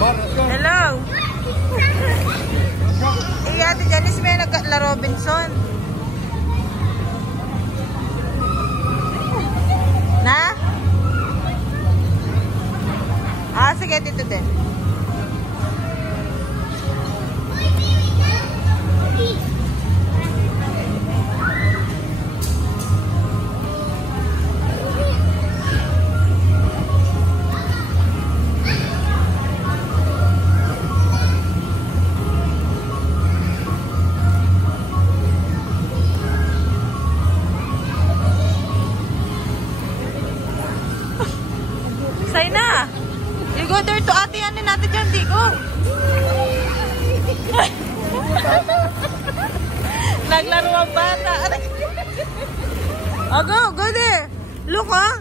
Hello. Ate Janice may nagkatla Robinson. Na? Sige, dito din. Say na. You go there to ate yanin natin dyan, di go. Naglaro ang bata. Oh, go there. Look, ha?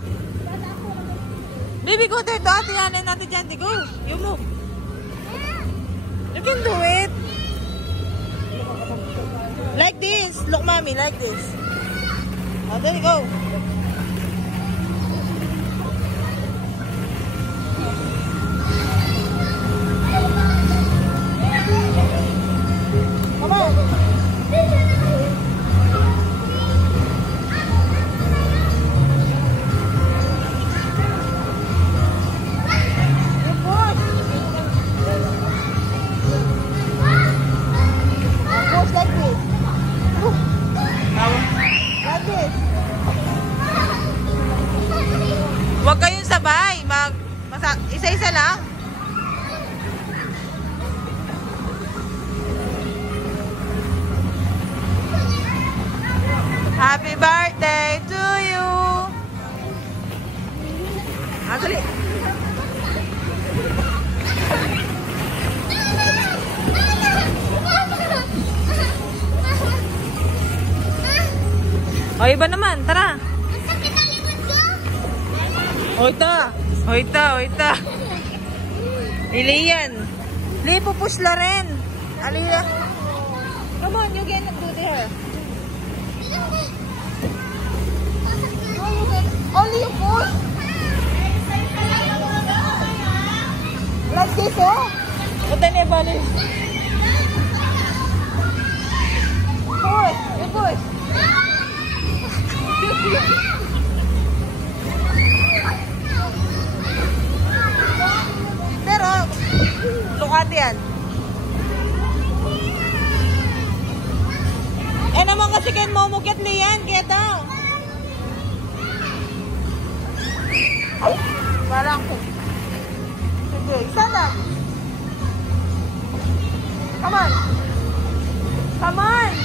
Baby, go there to ate yanin natin dyan, di go. You move. You can do it. Like this. Look, mommy, like this. Oh, there you go. Huwag kayong sabay. Isa-isa lang. Happy birthday to you. Dali. O, iba naman. Tara. Hoita. Ilian. Li, pupush la rin. Alila. Come on, you can do there. Only you push. Like this, oh. What the name is? Push. You push. Pero, lukat yan. Naman kasi kayo momukit liyan, kaya daw. Parang ko. Sige, sana. Come on. Come on.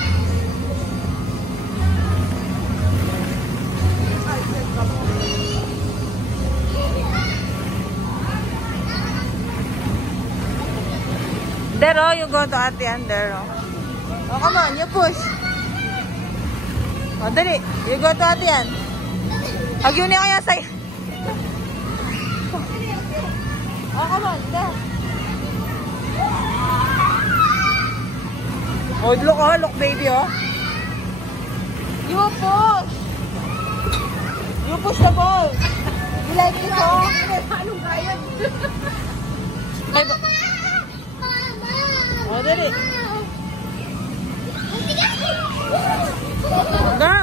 There, oh, you go to ate and there, oh. Oh, come on, you push. Oh, dali. You go to ate yan. Agyo niya kaya sa'yo. Oh, come on, there. Oh, look, baby, oh. You push. You push the ball. You like this, oh. Anong kaya? Oh, dali. Go.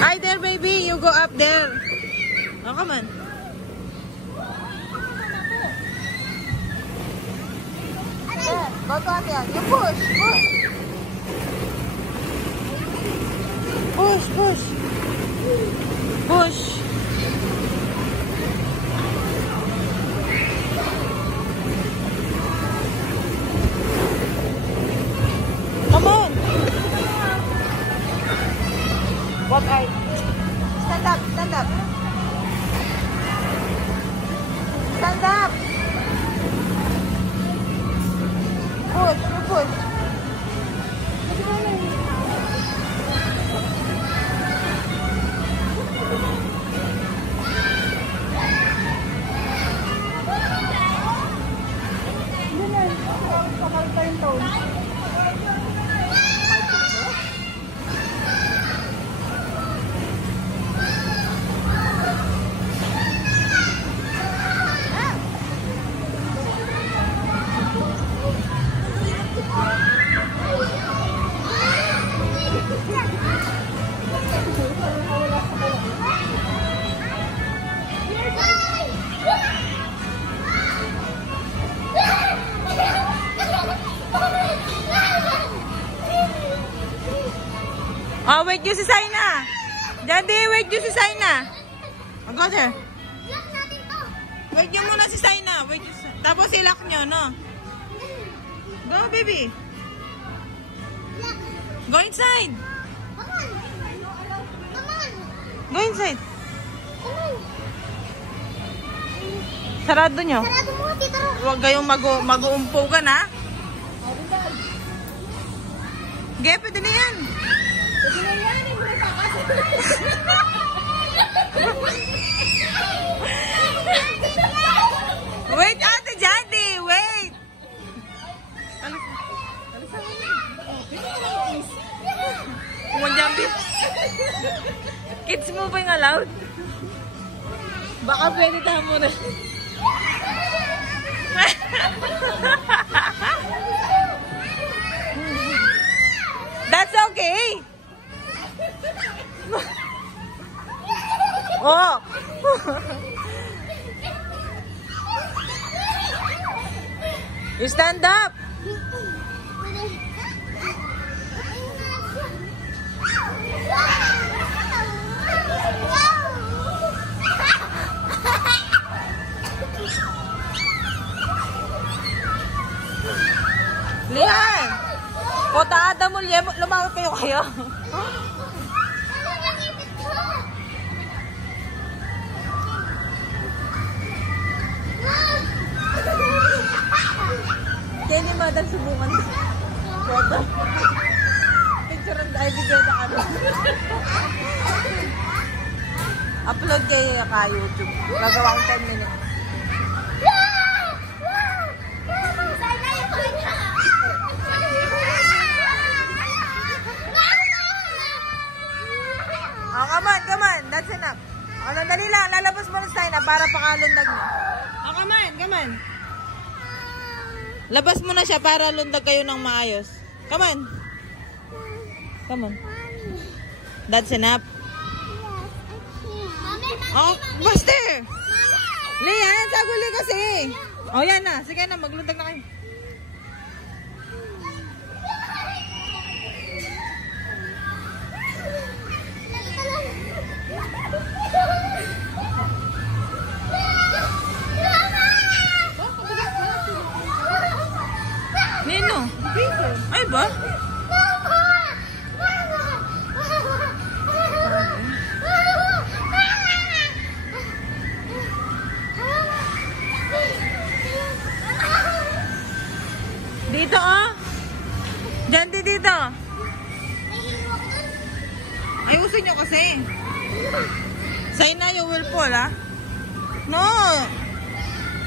Hi there, baby. You go up there. Oh, come on. Go to ate. You push. Push. Push. Come on. What I? Stand up. Stand up. Push. You push. Oh, wait nyo si Saina. Daddy, wait nyo si Saina. Oh, go there. Lock natin to. Wait nyo muna si Saina. Wait nyo. Tapos ilock nyo, no? Go, baby. Lock. Go inside. Come on. Come on. Go inside. Come on. Sarado nyo. Sarado mo, Tito. Huwag kayong mag-uumpugan, ha? Ge, pwede na yan. Pwede na yan. Hindi mo Wait, Ate Jandy, wait. Kumandyabi. Kids moving allowed? Baka pwede tayo muna. That's okay. Oh. You stand up. Lian. Kota Adam mo, lumawat kayo. Kaya ni Madam subukan. Photo. Picture ang dahil bigyan na kami. Upload kayo ka YouTube. Gagawa ko 10 minutes. Oh, come on. That's enough. Oh, dali lang. Lalabas mo na tayo na para pakalundag mo. Oh, come on. Labas mo na siya para lundag kayo ng maayos. Come on. That's enough. Oh, Buster! Lian, saguli kasi. Oh, yan na. Sige na, maglundag na kayo. Nino? Ay ba? Dito oh. Diyan dito. Ayusin nyo kasi. Say na you will fall ah. No.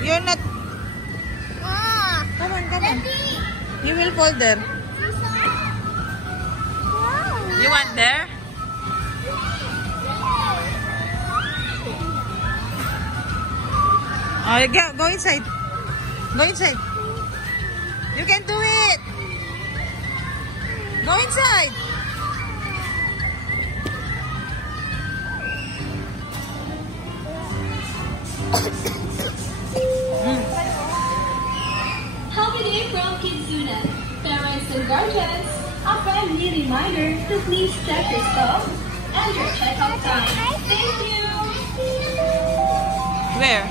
You're not. Come on. You will fall there. You want there? Oh, go inside. Go inside. You can do it. Go inside. Holiday from Kitsuna. Parents and guardians, a friendly reminder to please check your stuff and your checkout time. Thank you. Where?